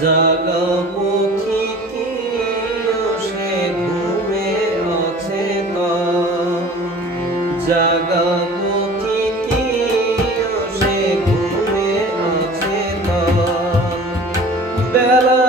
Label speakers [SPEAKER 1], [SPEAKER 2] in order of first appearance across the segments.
[SPEAKER 1] জাগাবো কি কি সে ঘুমে আছে জাগাবো কি কি সে ঘুমে আছে বেলা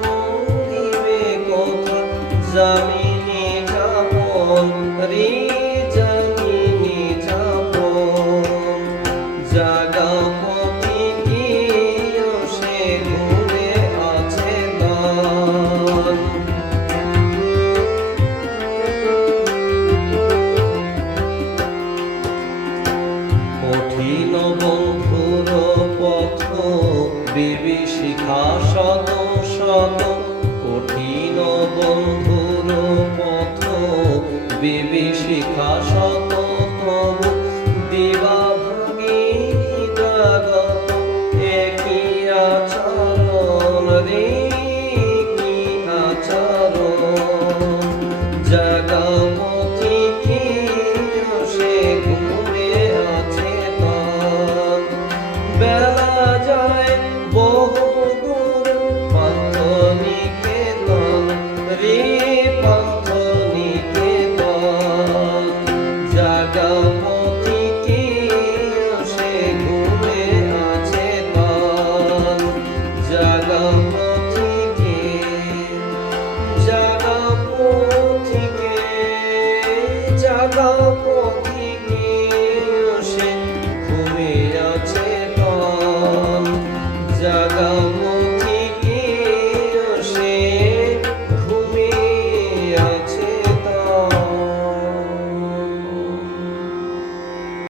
[SPEAKER 1] করিবে কথা জানি শত শত কঠিন বন্ধুর পথ বিভীষিকা শত